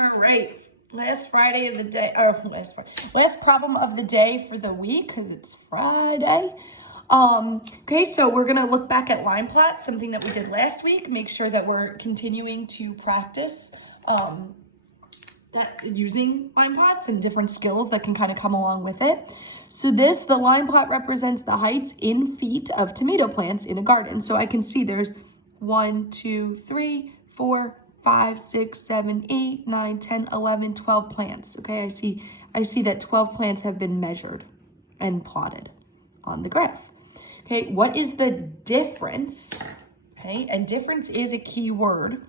All right, last Friday of the day, or last problem of the day for the week, because it's Friday. Okay, so we're gonna look back at line plots, something that we did last week. Make sure that we're continuing to practice that using line plots and different skills that can kind of come along with it. So the line plot represents the heights in feet of tomato plants in a garden. So I can see there's 1, 2, 3, 4, 5, 6, 7, 8, 9, 10, 11, 12 plants. Okay, I see that 12 plants have been measured and plotted on the graph. Okay, what is the difference? Okay, and difference is a key word.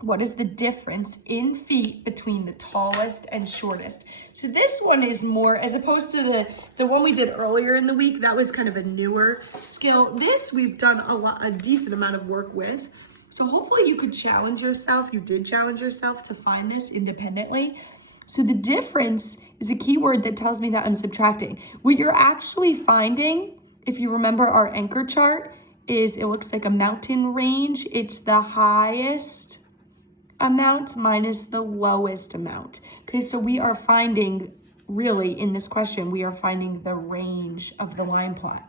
What is the difference in feet between the tallest and shortest? So this one is more, as opposed to the one we did earlier in the week, that was kind of a newer skill. This we've done a decent amount of work with. So hopefully you could challenge yourself. You did challenge yourself to find this independently. So the difference is a key word that tells me that I'm subtracting. What you're actually finding, if you remember our anchor chart, is it looks like a mountain range. It's the highest amount minus the lowest amount. Okay, so we are finding, really in this question, we are finding the range of the line plot.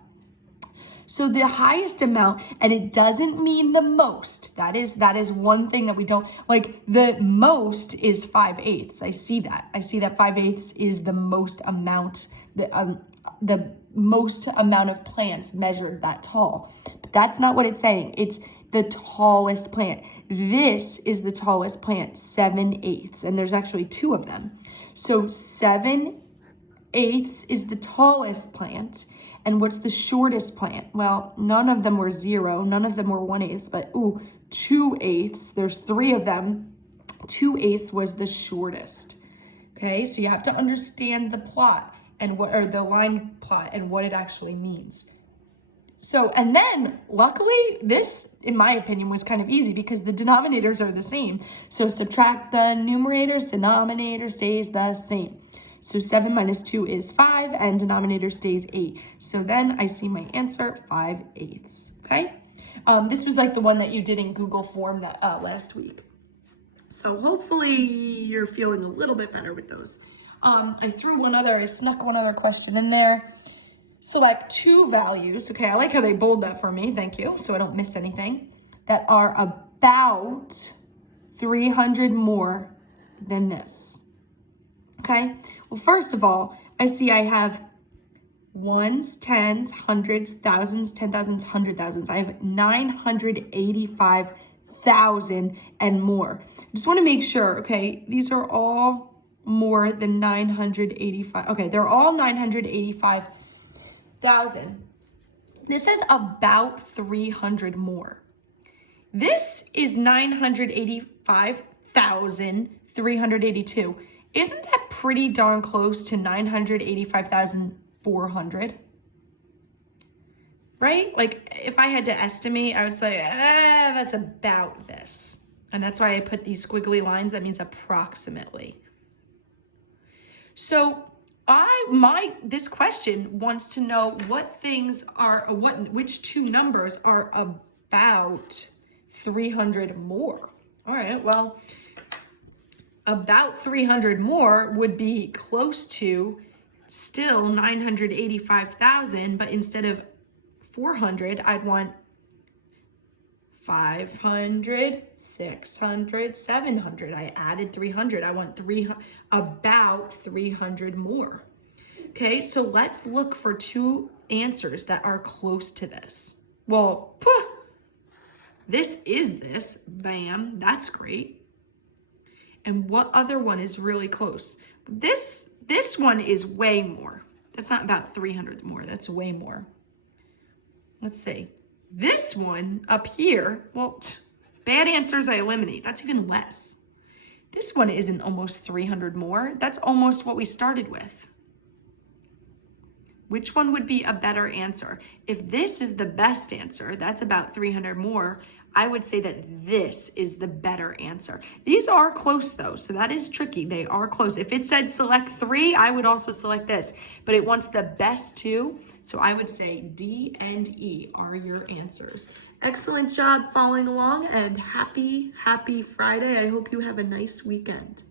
So the highest amount, and it doesn't mean the most. That is one thing that we don't, like the most is 5/8. I see that 5/8 is the most amount, the most amount of plants measured that tall. But that's not what it's saying. It's the tallest plant. This is the tallest plant, 7/8, and there's actually two of them. So 7/8 is the tallest plant. And what's the shortest plant? Well, none of them were 0, none of them were 1/8, but 2/8. There's 3 of them. 2/8 was the shortest. Okay, so you have to understand the plot and or the line plot and what it actually means. So, and then luckily this, in my opinion, was kind of easy because the denominators are the same. So subtract the numerators, denominator stays the same. So 7 minus 2 is 5 and denominator stays 8. So then I see my answer, 5/8, okay? This was like the one that you did in Google form that last week. So hopefully you're feeling a little bit better with those. I snuck one other question in there. Select 2 values, okay, I like how they bold that for me, thank you, so I don't miss anything, that are about 300 more than this, okay? Well, first of all, I see I have ones, tens, hundreds, thousands, 10,000s, 100,000s. I have 985,000 and more. I just want to make sure, okay, these are all more than 985. Okay, they're all 985,000. This says about 300 more. This is 985,382. Isn't that pretty darn close to 985,400? Right? Like if I had to estimate, I would say, that's about this. And that's why I put these squiggly lines. That means approximately. So this question wants to know which 2 numbers are about 300 more. All right, well, about 300 more would be close to still 985,000, but instead of 400, I'd want 500, 600, 700. I added 300. I want about 300 more. Okay, so let's look for 2 answers that are close to this. Well, this is this. Bam, that's great. And what other one is really close? This one is way more. That's not about 300 more. That's way more. Let's see. This one up here, well, bad answers I eliminate. That's even less. This one isn't almost 300 more. That's almost what we started with. Which one would be a better answer? If this is the best answer, that's about 300 more, I would say that this is the better answer. These are close though, so that is tricky. They are close. If it said select 3, I would also select this, but it wants the best 2. So I would say D and E are your answers. Excellent job following along, and happy Friday. I hope you have a nice weekend.